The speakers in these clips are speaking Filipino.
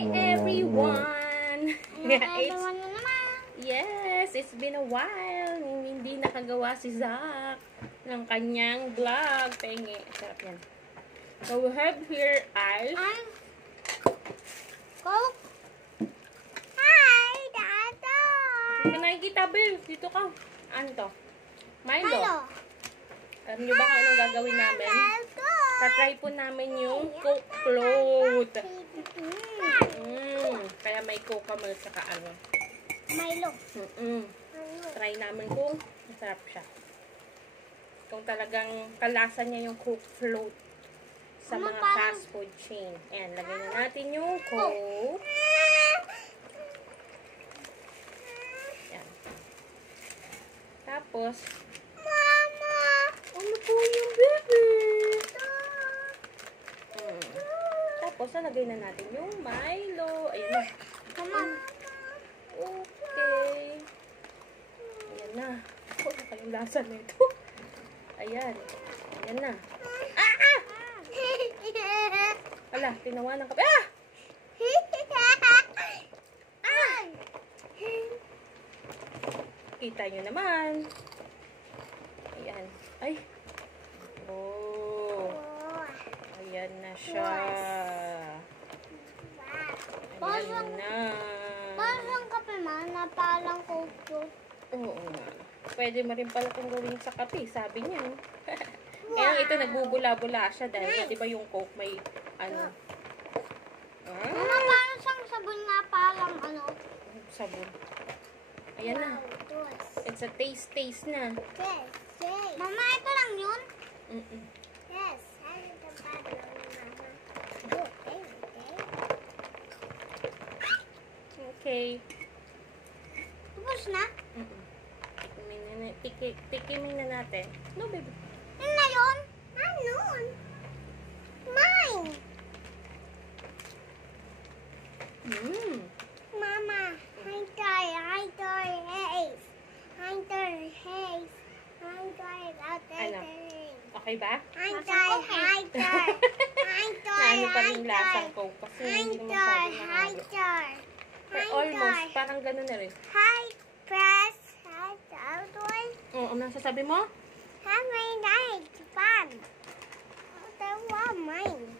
Hi everyone! Everyone na naman. Yes, it's been a while. Hindi nakagawa si Zach ng kanyang vlog. Pengi, sarap yan. So we have here ice. Coke. Hi, Dada. Hindi ka nakikita, Bill. Dito ka. Ano to? Milo. Alam niyo ba kung anong gagawin namin? Tatry po namin yung Coke float. Kaya may Coca milk saka ano. Milo. Try namin kung masarap siya. Kung talagang kalasa niya yung Coke float sa mga fast food chain. Ayan, lagay na natin yung Coke. Ayan. Tapos, Mama! ano po yung baby? Tapos, nalagay na natin yung Milo. Ayan na. Mama. Okay. Ayan na. Oh, yung lasa na ito. Ayan. Ayan na. Ala, tinawa ng kape. Kita nyo naman. Ayan. Ay. Oh. Ayan na siya. Ayan na. Parang kape man na parang Coke. Oo nga. Pwede mo rin pala kung gawin sa kape, sabi niya. Kaya ito nagbubula-bula siya dahil di ba yung Coke may ano. Mama, parang siyang sabon na parang ano. Sabon. Ayan na. It's a taste na. Mama, ito lang yun? Yes. Okay. Tapos na? Tikimin na natin. No, baby. Yun na yun? Ano? Mine! Mama, Hunter, Hayes. Ano? Okay ba? Hunter. Naano pa rin lasang Coke kasi hindi naman sabi na Hunter. almost, parang gano'n na rin. Hi, press. Oo, ano sasabi mo? Have a night fun. Mine.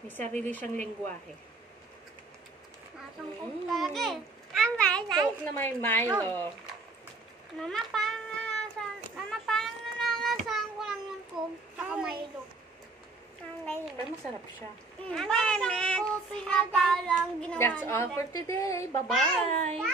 May sarili siyang lengguwahe. Nasang Coke talaga eh. Coke na may Milo. Mama, parang nalalasahan ko lang yung Coke saka Milo. Pero masarap siya. Parang coffee na parang ginawa That's all for today. Bye-bye!